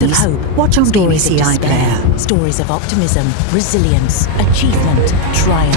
Of hope. Watch on BBC iPlayer. Stories of optimism, resilience, achievement, triumph.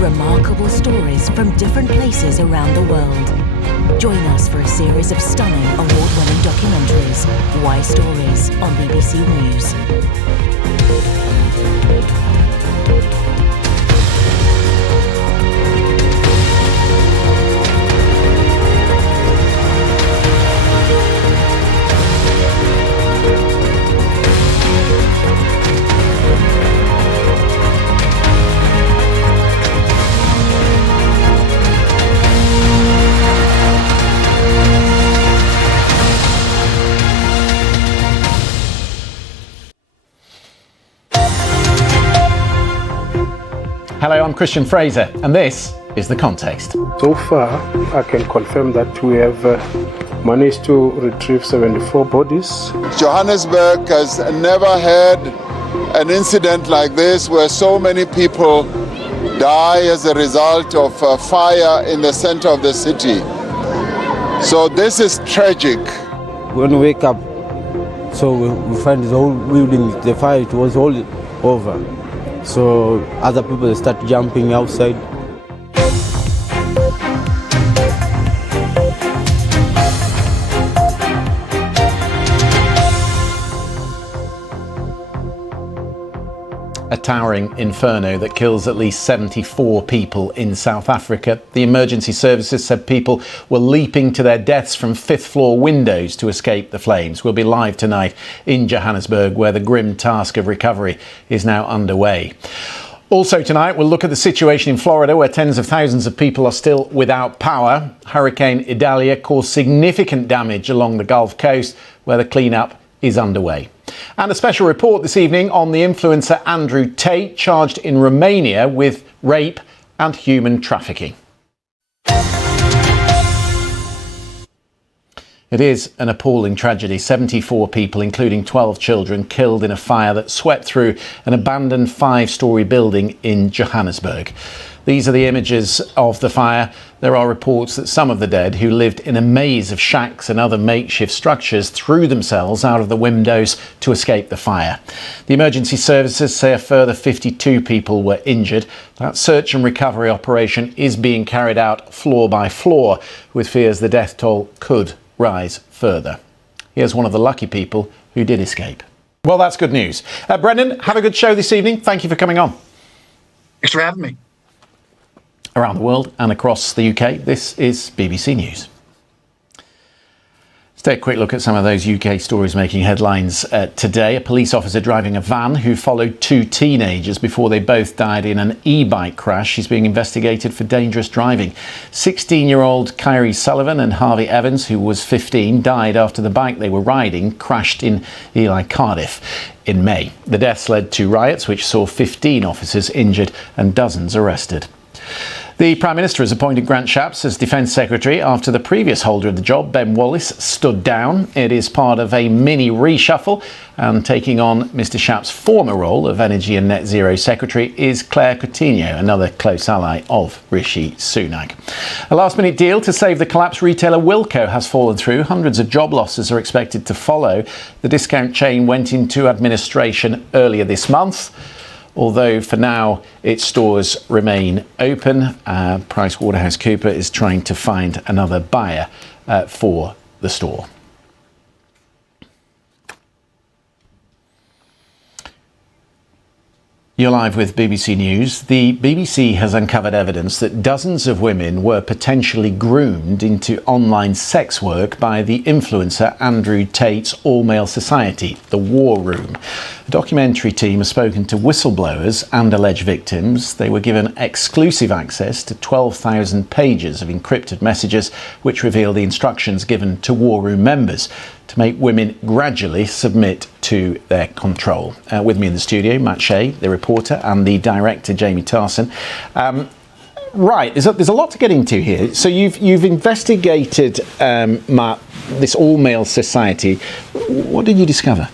Remarkable stories from different places around the world. Join us for a series of stunning award-winning documentaries. Why Stories on BBC News. Hello, I'm Fraser, and this is The Context. So far, I can confirm that we have managed to retrieve 74 bodies. Johannesburg has never had an incident like this where so many people die as a result of a fire in the center of the city. So this is tragic. When we wake up, so we find the whole building, the fire, it was all over. So other people start jumping outside. A towering inferno that kills at least 74 people in South Africa. The emergency services said people were leaping to their deaths from fifth-floor windows to escape the flames. We'll be live tonight in Johannesburg, where the grim task of recovery is now underway. Also tonight, we'll look at the situation in Florida, where tens of thousands of people are still without power. Hurricane Idalia caused significant damage along the Gulf Coast, where the cleanup is underway. And a special report this evening on the influencer Andrew Tate, charged in Romania with rape and human trafficking. It is an appalling tragedy. 74 people, including 12 children, killed in a fire that swept through an abandoned 5-storey building in Johannesburg. These are the images of the fire. There are reports that some of the dead, who lived in a maze of shacks and other makeshift structures, threw themselves out of the windows to escape the fire. The emergency services say a further 52 people were injured. That search and recovery operation is being carried out floor by floor, with fears the death toll could rise further. Here's one of the lucky people who did escape. Well, that's good news. Brendan, have a good show this evening. Thank you for coming on. Thanks for having me. Around the world and across the UK, this is BBC News. Let's take a quick look at some of those UK stories making headlines today. A police officer driving a van who followed 2 teenagers before they both died in an e-bike crash is being investigated for dangerous driving. 16-year-old Kyrie Sullivan and Harvey Evans, who was 15, died after the bike they were riding crashed in Ely, Cardiff in May. The deaths led to riots which saw 15 officers injured and dozens arrested. The Prime Minister has appointed Grant Shapps as Defence Secretary after the previous holder of the job, Ben Wallace, stood down. It is part of a mini reshuffle, and taking on Mr Shapps' former role of Energy and Net Zero Secretary is Claire Coutinho, another close ally of Rishi Sunak. A last-minute deal to save the collapsed retailer Wilko has fallen through. Hundreds of job losses are expected to follow. The discount chain went into administration earlier this month. Although for now its stores remain open, PricewaterhouseCoopers is trying to find another buyer for the store. You're live with BBC News. The BBC has uncovered evidence that dozens of women were potentially groomed into online sex work by the influencer Andrew Tate's all-male society, The War Room. A documentary team has spoken to whistleblowers and alleged victims. They were given exclusive access to 12,000 pages of encrypted messages which reveal the instructions given to War Room members to make women gradually submit to their control. With me in the studio, Matt Shea, the reporter, and the director, Jamie Tarson. Right, there's a lot to get into here. So you've investigated, Matt, this all-male society. What did you discover?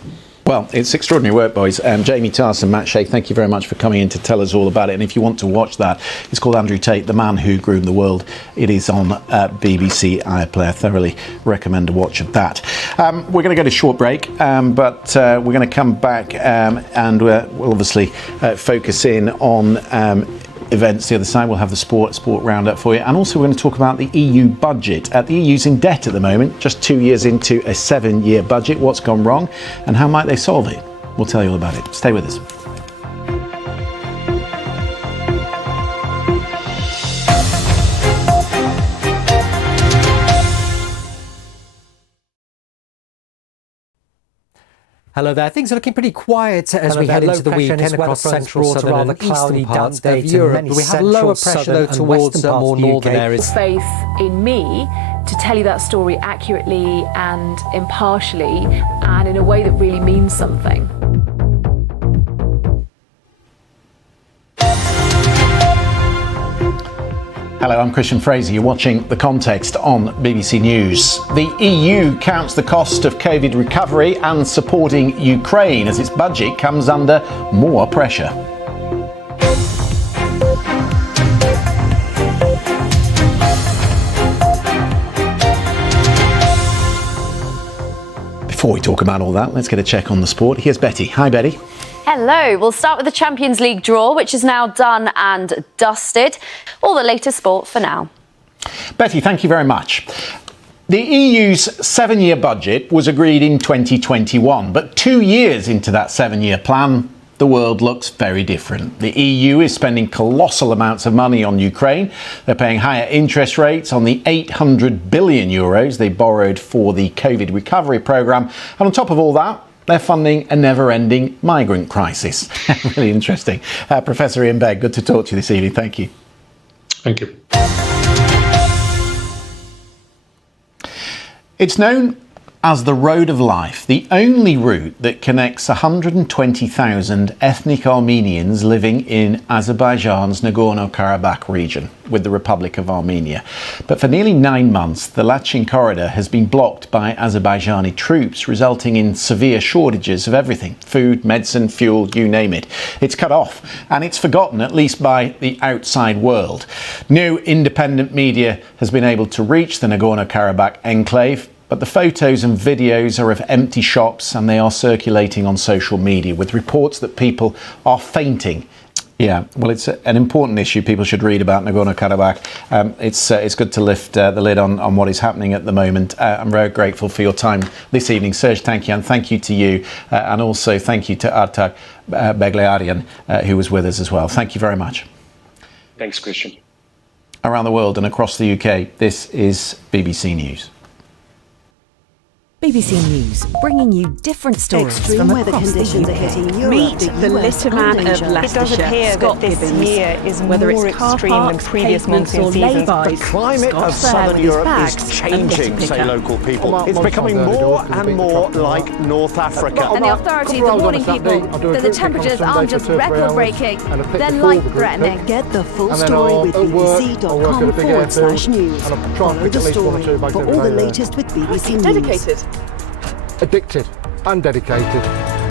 Well, it's extraordinary work, boys. Jamie Tarson, Matt Shea, thank you very much for coming in to tell us all about it. And if you want to watch that, it's called Andrew Tate, The Man Who Groomed the World. It is on BBC iPlayer. Thoroughly recommend a watch of that. We're going to go to a short break, but we're going to come back and we'll obviously focus in on events the other side. We'll have the sport roundup for you, and also we're going to talk about the EU budget. The EU's in debt at the moment, just 2 years into a 7-year budget. What's gone wrong and how might they solve it? We'll tell you all about it. Stay with us. Hello there. Things are looking pretty quiet as we head into the weekend across central, southern and eastern parts of Europe. But we have lower pressure though towards the more northern areas. Faith in me to tell you that story accurately and impartially and in a way that really means something. Hello, I'm Christian Fraser. You're watching The Context on BBC News. The EU counts the cost of COVID recovery and supporting Ukraine as its budget comes under more pressure. Before we talk about all that, let's get a check on the sport. Here's Betty. Hi, Betty. Hello. We'll start with the Champions League draw, which is now done and dusted. All the latest sport for now. Betty, thank you very much. The EU's 7-year budget was agreed in 2021, but 2 years into that 7-year plan, the world looks very different. The EU is spending colossal amounts of money on Ukraine. They're paying higher interest rates on the 800 billion euros they borrowed for the COVID recovery programme. And on top of all that, they're funding a never-ending migrant crisis. Really interesting. Professor Ian Begg, good to talk to you this evening. Thank you. Thank you. It's known as the Road of Life, the only route that connects 120,000 ethnic Armenians living in Azerbaijan's Nagorno-Karabakh region with the Republic of Armenia. But for nearly 9 months, the Lachin corridor has been blocked by Azerbaijani troops, resulting in severe shortages of everything: food, medicine, fuel, you name it. It's cut off, and it's forgotten, at least by the outside world. No independent media has been able to reach the Nagorno-Karabakh enclave, but the photos and videos are of empty shops and they are circulating on social media with reports that people are fainting. Yeah, well, it's an important issue people should read about Nagorno-Karabakh. It's good to lift the lid on what is happening at the moment. I'm very grateful for your time this evening. Serge, thank you, and thank you to you. And also thank you to Artak Beglearian, who was with us as well. Thank you very much. Thanks, Christian. Around the world and across the UK, this is BBC News. BBC News, bringing you different stories Extreme from weather across conditions the are UK. hitting Europe, Meet the US litter man and of Asia. Leicestershire. It does appear Scott that this Gibbons. year is Whether more it's car extreme than parks, previous pavements monsoon or seasons. lay-bys, The climate Scott's of southern there with Europe his is bags and changing, litter say picker. local people. It's becoming more and more like North Africa. And the authorities are warning people that the temperatures aren't just record-breaking, they're life-threatening. Get the full story with bbc.com/news. Follow the story for all the latest with BBC News. Dedicated. Addicted and dedicated.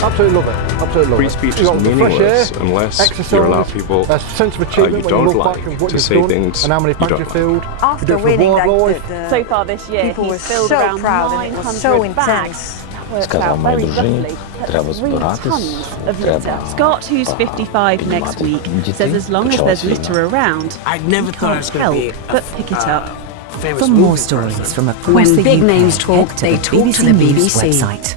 Absolutely love it. Absolutely love Free it. speech You is got the fresh meaningless air, unless exercise, you allow people a sense of achievement you when don't look back like at what to you've say done things and how many you bags don't you like. filled. After You do it for winning wildlife. so far this year, People were he's filled so around proud and it was so 900 intense. bags. Сказав моїй дружині, треба збиратись, треба Scott, who's 55 next week, says as long as there's litter around, I never thought I was going to be but pick it up. For more stories from across When the big UK, names talk, head to they the talk to BBC the News BBC. website.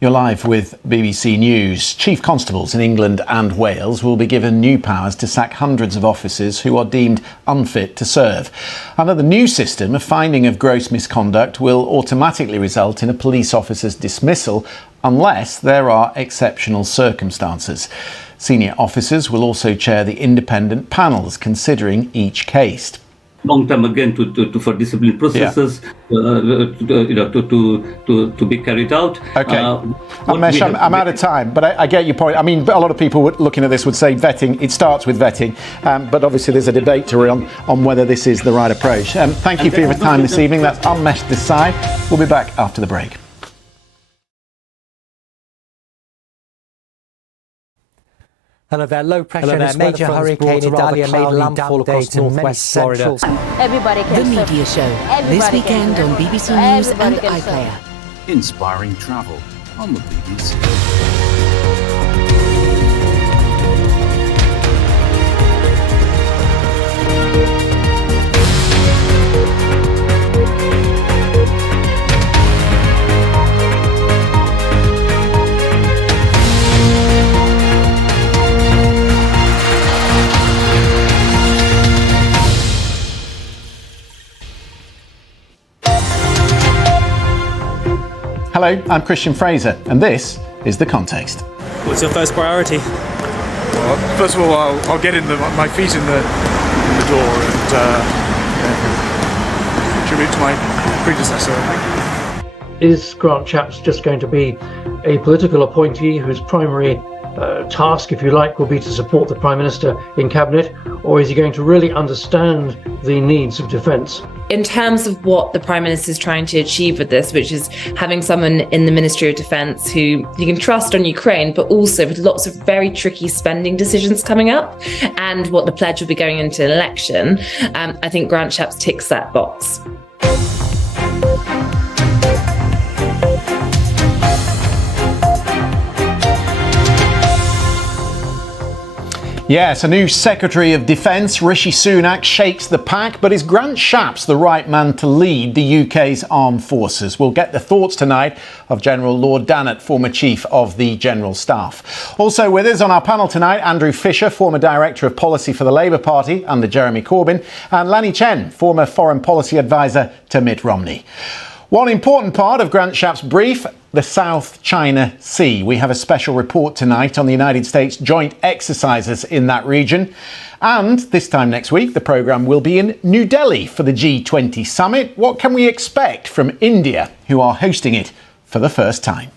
You're live with BBC News. Chief constables in England and Wales will be given new powers to sack hundreds of officers who are deemed unfit to serve. Under the new system, a finding of gross misconduct will automatically result in a police officer's dismissal unless there are exceptional circumstances. Senior officers will also chair the independent panels considering each case. long time again for discipline processes to be carried out. Okay, I'm out of time, but I get your point. I mean, a lot of people looking at this would say vetting. It starts with vetting, but obviously there's a debate to run on whether this is the right approach. Thank you for your time this evening. That's Unmeshed this side. We'll be back after the break. Hello there, low pressure and major hurricane Idalia made landfall across northwest Florida. Everybody can The Media Show, this weekend on BBC News and iPlayer. Inspiring travel on the BBC. Hello, I'm Christian Fraser, and this is The Context. What's your first priority? Well, first of all, I'll get my feet in the door and tribute to my predecessor. Is Grant Shapps just going to be a political appointee whose primary task, if you like, will be to support the Prime Minister in Cabinet, or is he going to really understand the needs of defence? In terms of what the Prime Minister is trying to achieve with this, which is having someone in the Ministry of Defence who you can trust on Ukraine, but also with lots of very tricky spending decisions coming up, and what the pledge will be going into an election, I think Grant Shapps ticks that box. Yes, a new Secretary of Defence, Rishi Sunak, shakes the pack, but is Grant Shapps the right man to lead the UK's armed forces? We'll get the thoughts tonight of General Lord Dannatt, former Chief of the General Staff. Also with us on our panel tonight, Andrew Fisher, former Director of Policy for the Labour Party under Jeremy Corbyn, and Lanny Chen, former Foreign Policy Advisor to Mitt Romney. One important part of Grant Shapps' brief, the South China Sea. We have a special report tonight on the United States joint exercises in that region. And this time next week, the programme will be in New Delhi for the G20 summit. What can we expect from India, who are hosting it for the first time?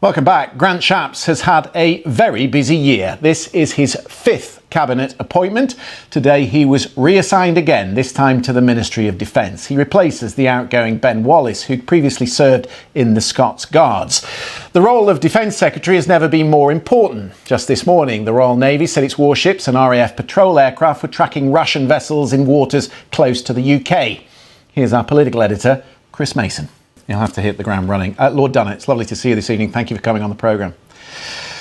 Welcome back. Grant Shapps has had a very busy year. This is his fifth cabinet appointment. Today he was reassigned again, this time to the Ministry of Defence. He replaces the outgoing Ben Wallace, who previously served in the Scots Guards. The role of Defence Secretary has never been more important. Just this morning, the Royal Navy said its warships and RAF patrol aircraft were tracking Russian vessels in waters close to the UK. Here's our political editor, Chris Mason. You'll have to hit the ground running. Lord Dannatt, it's lovely to see you this evening. Thank you for coming on the programme.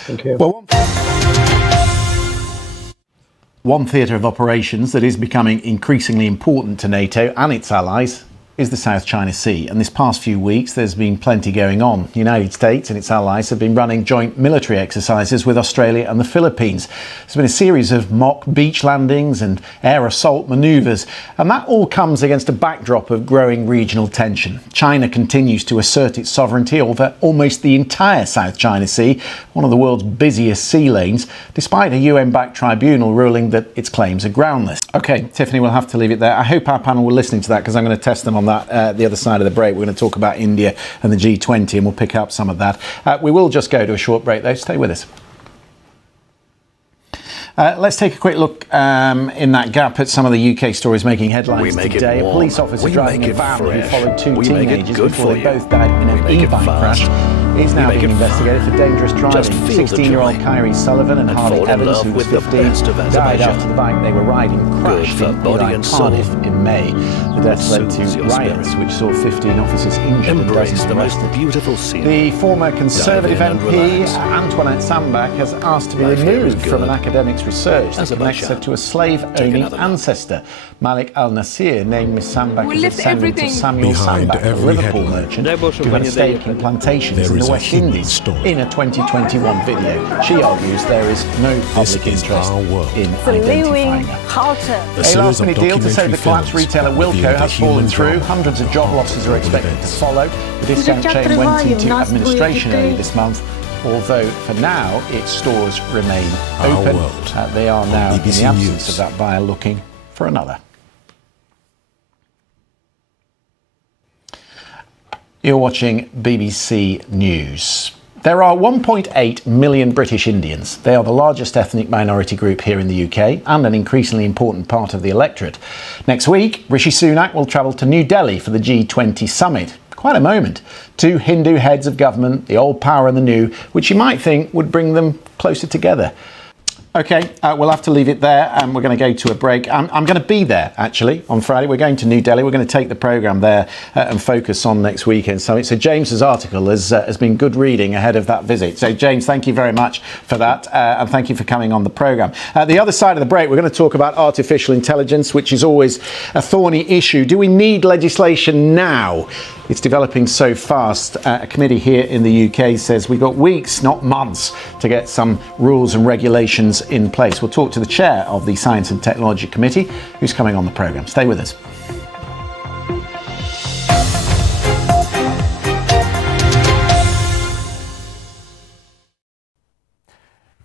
Thank you. Well, one theatre of operations that is becoming increasingly important to NATO and its allies is the South China Sea. And this past few weeks, there's been plenty going on. The United States and its allies have been running joint military exercises with Australia and the Philippines. There's been a series of mock beach landings and air assault manoeuvres. And that all comes against a backdrop of growing regional tension. China continues to assert its sovereignty over almost the entire South China Sea, one of the world's busiest sea lanes, despite a UN-backed tribunal ruling that its claims are groundless. OK, Tiffany, we'll have to leave it there. I hope our panel were listening to that, because I'm going to test them on that the other side of the break. We're going to talk about India and the G20, and we'll pick up some of that. We will just go to a short break though. Stay with us. Let's take a quick look in that gap at some of the UK stories making headlines today. A police officer driving a van who followed two teenagers before they both died in an e-bike crash is now being investigated for dangerous driving. 16-year-old Kyrie Sullivan and Harley Evans, who was 15, died after the bike they were riding crashed in Cardiff in May. The deaths led to riots which saw 15 officers injured and dozens arrested. The former Conservative MP, Antoinette Sambach, has asked to be removed from an academic's research that connects her to a slave-owning ancestor. Malik Al-Nasir named Miss Sambach as a descendant of Samuel Sambach, a Liverpool merchant who had a stake in plantations in the West Indies. In a 2021 video, she argues there is no public interest in identifying her. A last-minute deal to save the collapsed retailer Wilko has fallen through. Hundreds of job losses are expected to follow. The discount chain went into administration early this month although for now its stores remain open. They are now, in the absence of that buyer, looking for another. You're watching BBC News. There are 1.8 million British Indians. They are the largest ethnic minority group here in the UK and an increasingly important part of the electorate. Next week, Rishi Sunak will travel to New Delhi for the G20 summit. Quite a moment. Two Hindu heads of government, the old power and the new, which you might think would bring them closer together. OK, we'll have to leave it there and we're going to go to a break. I'm going to be there, actually, on Friday. We're going to New Delhi. We're going to take the programme there and focus on next weekend. So James's article has been good reading ahead of that visit. So, James, thank you very much for that and thank you for coming on the programme. The other side of the break, we're going to talk about artificial intelligence, which is always a thorny issue. Do we need legislation now? It's developing so fast. A committee here in the UK says we've got weeks, not months, to get some rules and regulations in place. We'll talk to the chair of the Science and Technology Committee, who's coming on the programme. Stay with us.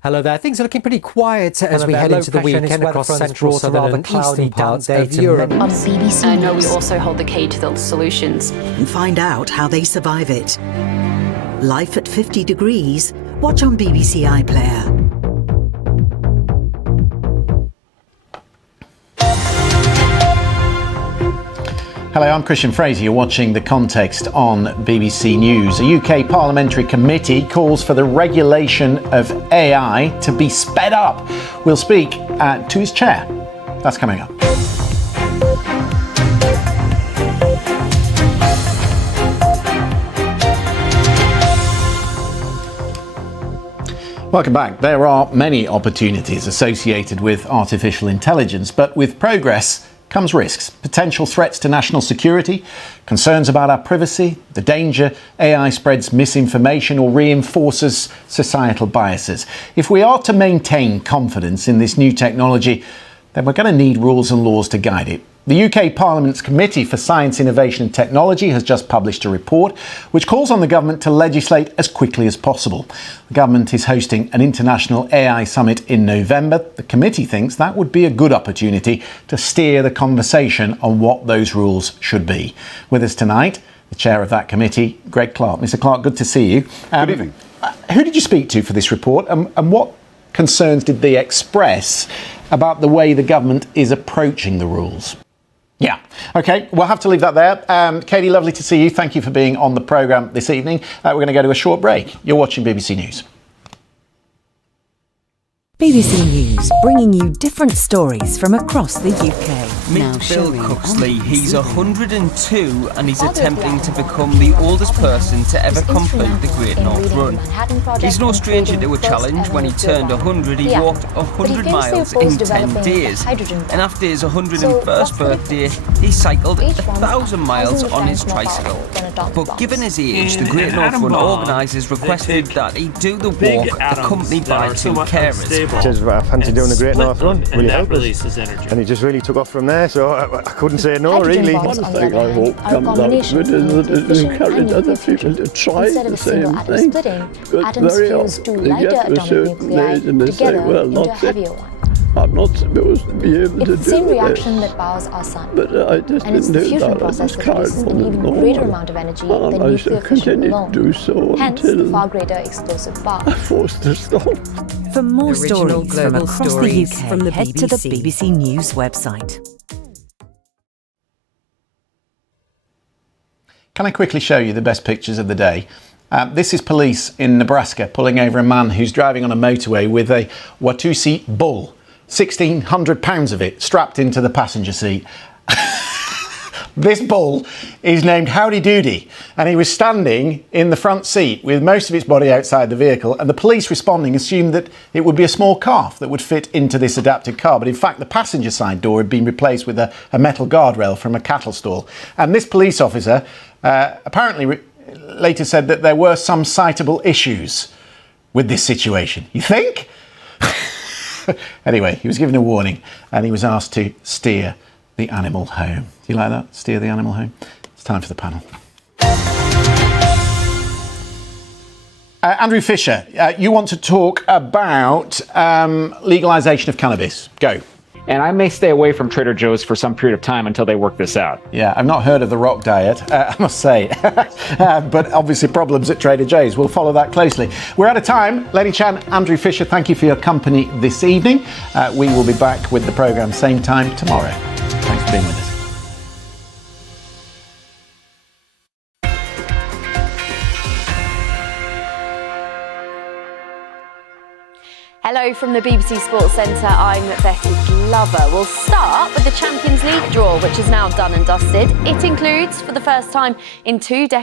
Hello there. Things are looking pretty quiet as we head into the weekend across central, southern and eastern parts of Europe. On BBC I know we also hold the key to the solutions. And find out how they survive it. Life at 50 degrees. Watch on BBC iPlayer. Hello, I'm Christian Fraser. You're watching The Context on BBC News. A UK parliamentary committee calls for the regulation of AI to be sped up. We'll speak to his chair. That's coming up. Welcome back. There are many opportunities associated with artificial intelligence, but with progress comes risks, potential threats to national security, concerns about our privacy, the danger AI spreads misinformation or reinforces societal biases. If we are to maintain confidence in this new technology, then we're going to need rules and laws to guide it. The UK Parliament's Committee for Science, Innovation and Technology has just published a report which calls on the government to legislate as quickly as possible. The government is hosting an international AI summit in November. The committee thinks that would be a good opportunity to steer the conversation on what those rules should be. With us tonight, the chair of that committee, Greg Clark. Mr. Clark, good to see you. Good evening. Who did you speak to for this report and what concerns did they express about the way the government is approaching the rules? Yeah. OK, we'll have to leave that there. Katie, lovely to see you. Thank you for being on the programme this evening. We're going to go to a short break. You're watching BBC News. BBC News, bringing you different stories from across the UK. Meet Bill Cooksley. He's 102 and he's attempting to become the oldest person to ever complete the Great North Run. He's no stranger to a challenge. When he turned 100, he walked 100 miles in 10 days. And after his 101st birthday, he cycled 1,000 miles on his tricycle. But given his age, the Great North Run organisers requested that he do the walk accompanied by two carers. Just I fancy doing the Great North Run. Will you help us? And he just really took off from there, so I couldn't say no, really. One thing I hope comes out of it is encourage other people to try the same thing. Because very often they get to a certain age and they say, well, not that. I'm not supposed to be able to do it. It's the same reaction that powers our sun. But I just and it's didn't the do fusion that. process that releases an even greater amount of energy than nuclear fission alone. Do so hence until the far greater explosive power. I'm forced to stop. For more Original stories from across the UK, from the head BBC. to the BBC News website. Can I quickly show you the best pictures of the day? This is police in Nebraska pulling over a man who's driving on a motorway with a Watusi bull, 1,600 pounds of it strapped into the passenger seat. This bull is named Howdy Doody, and he was standing in the front seat with most of its body outside the vehicle, and the police responding assumed that it would be a small calf that would fit into this adapted car, but in fact the passenger side door had been replaced with a metal guardrail from a cattle stall. And this police officer apparently later said that there were some citable issues with this situation. You think? Anyway, he was given a warning and he was asked to steer the animal home. Do you like that? Steer the animal home? It's time for the panel. Andrew Fisher, you want to talk about legalisation of cannabis. Go. And I may stay away from Trader Joe's for some period of time until they work this out. Yeah, I've not heard of the rock diet, I must say. But obviously problems at Trader Joe's. We'll follow that closely. We're out of time. Lenny Chan, Andrew Fisher, thank you for your company this evening. We will be back with the programme same time tomorrow. Thanks for being with us. Hello from the BBC Sports Centre, I'm Betty Glover. We'll start with the Champions League draw, which is now done and dusted. It includes, for the first time in 2 decades,